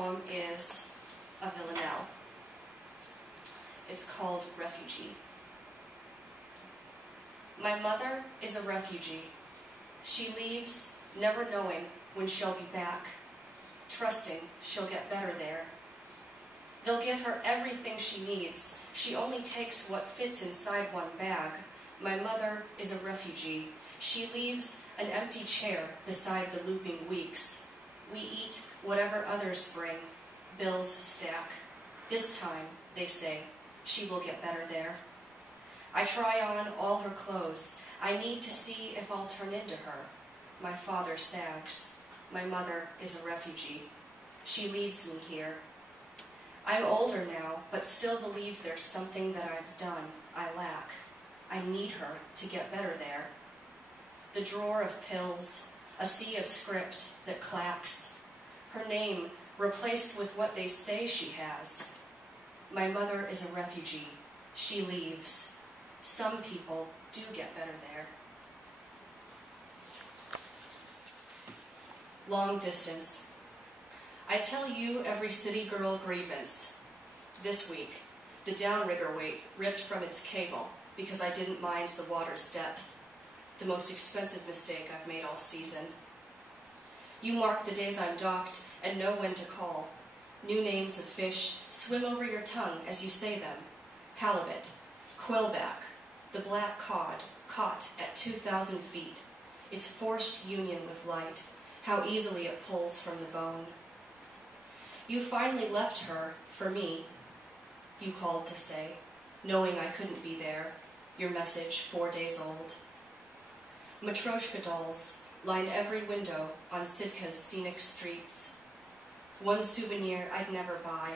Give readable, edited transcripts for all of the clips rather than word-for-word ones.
poem is a villanelle. It's called Refugee. My mother is a refugee. She leaves, never knowing when she'll be back, trusting she'll get better there. They'll give her everything she needs. She only takes what fits inside one bag. My mother is a refugee. She leaves an empty chair beside the looping weeks. We eat whatever others bring. Bills stack. This time, they say, she will get better there. I try on all her clothes. I need to see if I'll turn into her. My father sags. My mother is a refugee. She leaves me here. I'm older now, but still believe there's something that I've done I lack. I need her to get better there. The drawer of pills, a sea of script that clacks. Her name replaced with what they say she has. My mother is a refugee. She leaves. Some people do get better there. Long distance. I tell you every city girl grievance. This week, the downrigger weight ripped from its cable because I didn't mind the water's depth. The most expensive mistake I've made all season. You mark the days I'm docked and know when to call. New names of fish swim over your tongue as you say them. Halibut, quillback, the black cod caught at 2,000 feet. Its forced union with light, how easily it pulls from the bone. You finally left her for me, you called to say, knowing I couldn't be there, your message 4 days old. Matryoshka dolls line every window on Sitka's scenic streets. One souvenir I'd never buy.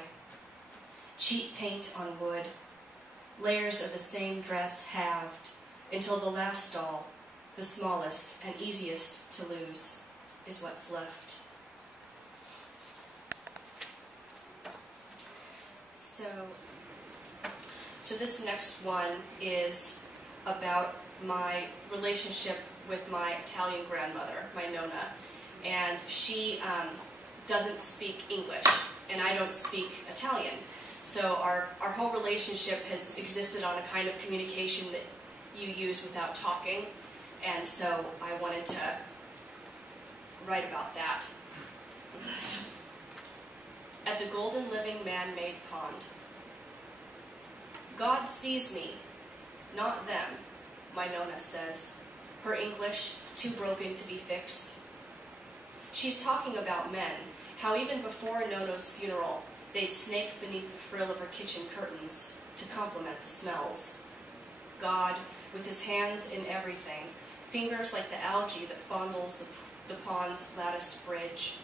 Cheap paint on wood, layers of the same dress halved, until the last doll, the smallest and easiest to lose, is what's left. So this next one is about my relationship with my Italian grandmother, my Nonna, and she doesn't speak English, and I don't speak Italian. So our whole relationship has existed on a kind of communication that you use without talking, and so I wanted to write about that. At the golden living man-made pond. God sees me, not them, my Nonna says, her English too broken to be fixed. She's talking about men, how even before Nono's funeral, they'd snake beneath the frill of her kitchen curtains to complement the smells. God, with his hands in everything, fingers like the algae that fondles the pond's latticed bridge.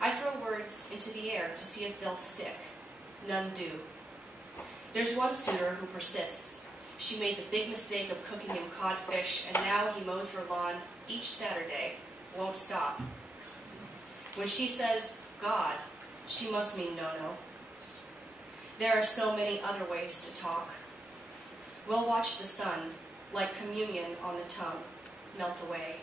I throw words into the air to see if they'll stick. None do. There's one suitor who persists. She made the big mistake of cooking him codfish, and now he mows her lawn each Saturday. Won't stop. When she says, God, she must mean Nono. There are so many other ways to talk. We'll watch the sun, like communion on the tongue, melt away.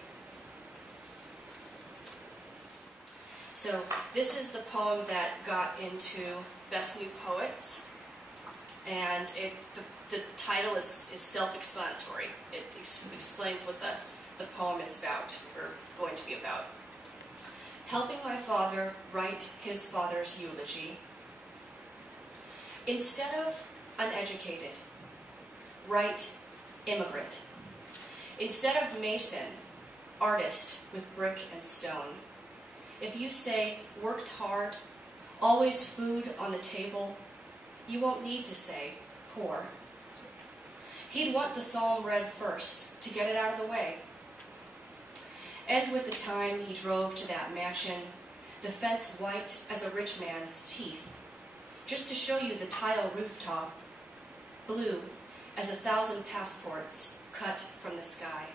So this is the poem that got into Best New Poets, and the title is self-explanatory. It explains what the poem is about, or going to be about. Helping my father write his father's eulogy. Instead of uneducated, write immigrant. Instead of mason, artist with brick and stone. If you say, worked hard, always food on the table, you won't need to say, poor. He'd want the psalm read first, to get it out of the way. And with the time he drove to that mansion, the fence white as a rich man's teeth, just to show you the tile rooftop, blue as 1,000 passports cut from the sky.